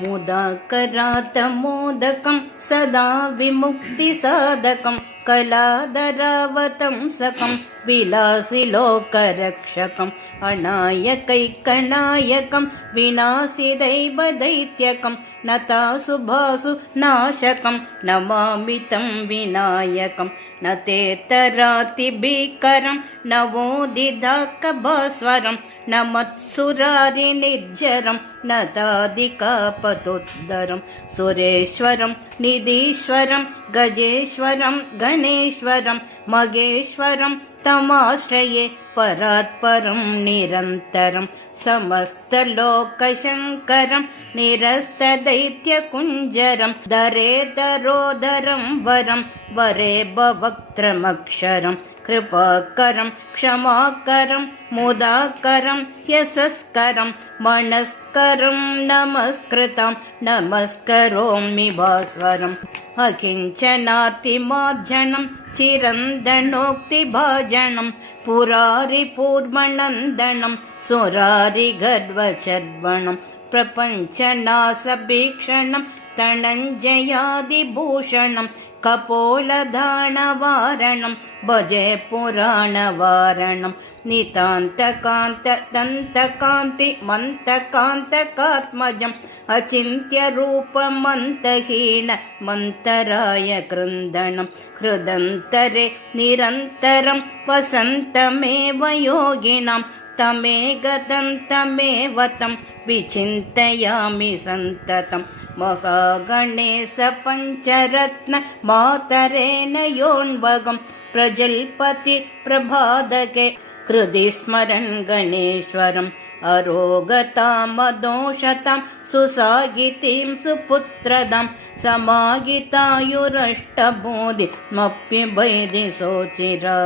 मुदाकरातमोदकं सदा विमुक्तिसाधकं कलाधरावतंसकं विलासिलोकरक्षकम् अनायकैकनायकं विनाशिदैवदैत्यकं नतासुभासु नाशकं नमामि तं विनायकं न तेतरातिभीकरं नवोदिदाकभास्वरं न मत्सुरारिनिर्जरं न तादिकापतोद्धरं सुरेश्वरं निधीश्वरं गजेश्वरं गणेश्वरं मगेश्वरं तमाश्रये परात्परं निरन्तरं समस्तलोकशङ्करं निरस्तदैत्यकुञ्जरं दरेदरोदरं वरं वरे भवक्त्रमक्षरं कृपाकरं क्षमाकरं मुदाकरं यशस्करं मनस्करं नमस्कृतं नमस्करोमि भास्वरम् अकिञ्चनातिमार्जनं चिरन्दनोक्तिभाजनं पुरारिपूर्वनन्दनं सुरारिगर्वचर्वणं प्रपञ्चनाशभीक्षणं धनञ्जयादिभूषणं कपोलदानवारणं भजे पुराणवारणं नितान्तकान्तदन्तकान्तिमन्तकान्तकात्मजम् अचिन्त्यरूपमन्तहीन मन्तराय कृन्दनं हृदन्तरे निरन्तरं वसन्तमेव योगिनां तमेकदन्तमेव तं विचिन्तयामि सन्ततं महागणेश पञ्चरत्न मातरेण योन्वगं प्रजल्पति प्रभादके कृधि स्मरन् गणेश्वरम् अरोगतामदोषतां सुसागितीं सुपुत्रदां समागितायुरष्टबोधि मप्यभैदि सोचिरा।